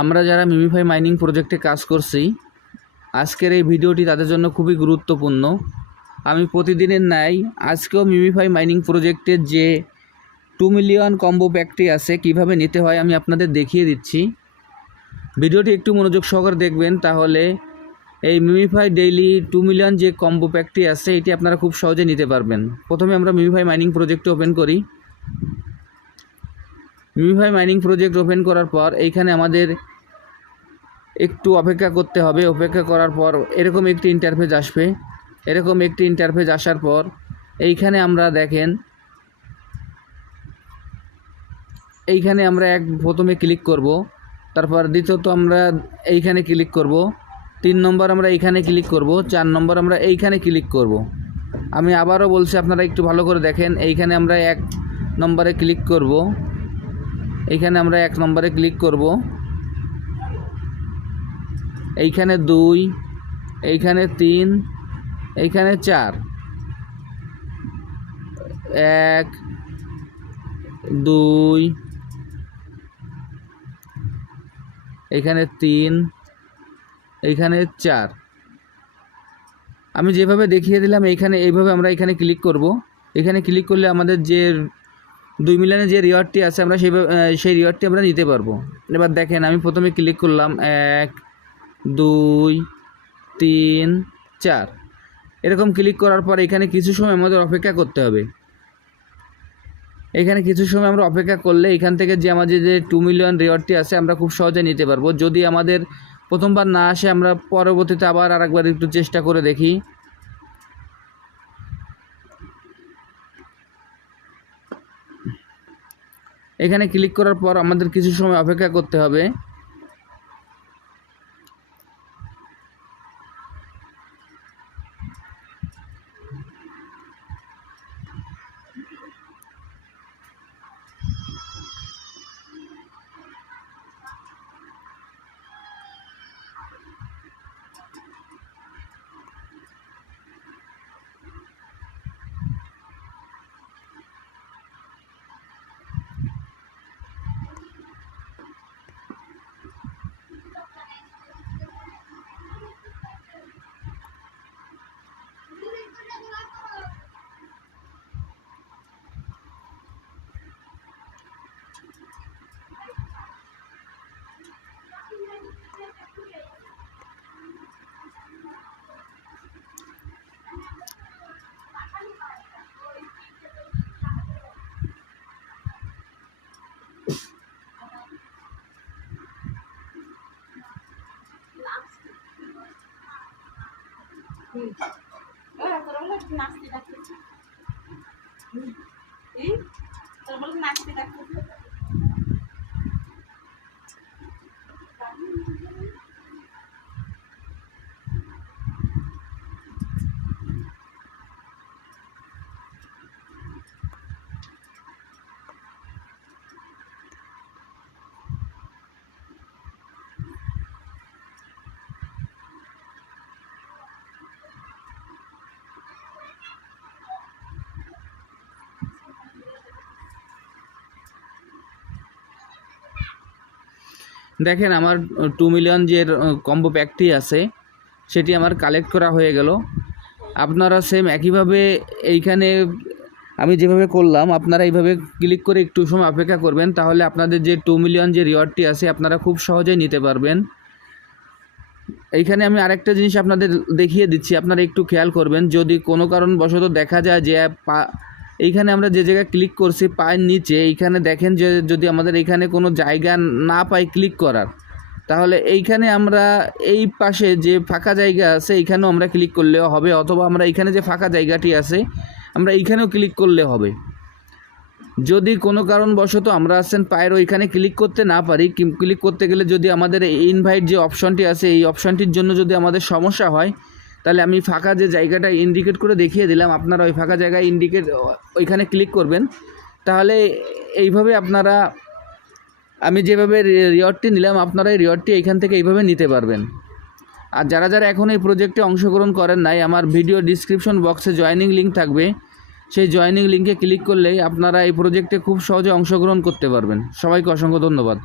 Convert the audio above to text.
আমরা যারা MemeFi mining প্রজেক্টে কাজ করছি, আজকের এই ভিডিওটি তাদের জন্য খুবই গুরুত্বপূর্ণ। আমি প্রতিদিনের ন্যায় আজকেও মিমিফাই মাইনিং প্রজেক্টের যে টু মিলিয়ন কম্বো প্যাকটি আছে, কীভাবে নিতে হয় আমি আপনাদের দেখিয়ে দিচ্ছি। ভিডিওটি একটু মনোযোগ সহকারে দেখবেন, তাহলে এই মিমিফাই ডেইলি টু মিলিয়ন যে কম্বো প্যাকটি আছে, এটি আপনারা খুব সহজে নিতে পারবেন। প্রথমে আমরা মিমিফাই মাইনিং প্রজেক্টটি ওপেন করি। মিমিফাই মাইনিং প্রজেক্ট ওপেন করার পর এইখানে আমাদের একটু অপেক্ষা করতে হবে। অপেক্ষা করার পর এরকম একটি ইন্টারফেস আসবে। এরকম একটি ইন্টারফেস আসার পর এইখানে আমরা দেখেন, এইখানে আমরা এক প্রথমে ক্লিক করব। তারপর দ্বিতীয়ত আমরা এইখানে ক্লিক করব। তিন নম্বর আমরা এইখানে ক্লিক করব। চার নম্বর আমরা এইখানে ক্লিক করব। আমি আবারও বলছি আপনারা একটু ভালো করে দেখেন। এইখানে আমরা এক নম্বরে ক্লিক করব। এইখানে আমরা এক নম্বরে ক্লিক করব। এইখানে দুই, এইখানে তিন, এইখানে চার। এক, দুই এইখানে তিন এইখানে চার। আমি যেভাবে দেখিয়ে দিলাম, এইখানে, এইভাবে আমরা এখানে ক্লিক করব। এখানে ক্লিক করলে আমাদের যে দুই মিলিয়নের যে রিওয়ার্ডটি আছে আমরা আহ, সেই রিওয়ার্ডটি আমরা নিতে পারব। এবার দেখেন আমি প্রথমে ক্লিক করলাম এক দুই তিন চার। এরকম ক্লিক করার পর এখানে কিছু সময় আমাদের অপেক্ষা করতে হবে। এখানে কিছু সময় আমরা অপেক্ষা করলে এখান থেকে যে আমাদের যে টু মিলিয়ন রিওয়ার্ডটি আছে আমরা খুব সহজে নিতে পারব। যদি আমাদের প্রথমবার না আসে আমরা পরবর্তীতে আবার আরেকবার একটু চেষ্টা করে দেখি। এখানে ক্লিক করার পর আমাদের কিছু সময় অপেক্ষা করতে হবে। নাচতে ডাকতেছে দেখেন আমার টু মিলিয়ন যে কম্বো প্যাকটি আছে, সেটি আমার কালেক্ট করা হয়ে গেল। আপনারা সেম একইভাবে এইখানে, আমি যেভাবে করলাম, আপনারা এইভাবে ক্লিক করে একটু সময় অপেক্ষা করবেন, তাহলে আপনাদের যে টু মিলিয়ন যে রিওয়ার্ডটি আছে, আপনারা খুব সহজেই নিতে পারবেন। এইখানে আমি আরেকটা জিনিস আপনাদের দেখিয়ে দিচ্ছি, আপনারা একটু খেয়াল করবেন, যদি কোনো কারণবশত দেখা যায় যে এইখানে আমরা যে জায়গায় ক্লিক করছি পায়ের নিচে, এইখানে দেখেন যে যদি আমাদের এইখানে কোনো জায়গা না পাই ক্লিক করার, তাহলে এইখানে আমরা এই পাশে যে ফাঁকা জায়গা আছে, এইখানেও আমরা ক্লিক করলেও হবে। অথবা আমরা এইখানে যে ফাঁকা জায়গাটি আছে, আমরা এইখানেও ক্লিক করলে হবে। যদি কোনো কারণবশত আমরা আসছেন পায়ের ওইখানে ক্লিক করতে না পারি ক্লিক করতে গেলে যদি আমাদের ইনভাইট যে অপশনটি আছে, এই অপশনটির জন্য যদি আমাদের সমস্যা হয় তাহলে আমি ফাঁকা যে জায়গাটা ইন্ডিকেট করে দেখিয়ে দিলাম, আপনারা ওই ফাঁকা জায়গায় ইন্ডিকেট ওইখানে ক্লিক করবেন। তাহলে এইভাবে আপনারা, আমি যেভাবে রিওয়ার্ডটি নিলাম, আপনারা এই রিওয়ার্ডটি এইখান থেকে এইভাবে নিতে পারবেন। আর যারা যারা এখন এই প্রজেক্টে অংশগ্রহণ করেন নাই, আমার ভিডিও ডিসক্রিপশন বক্সে জয়েনিং লিঙ্ক থাকবে। সেই জয়েনিং লিঙ্কে ক্লিক করলেই আপনারা এই প্রজেক্টে খুব সহজে অংশগ্রহণ করতে পারবেন। সবাইকে অসংখ্য ধন্যবাদ।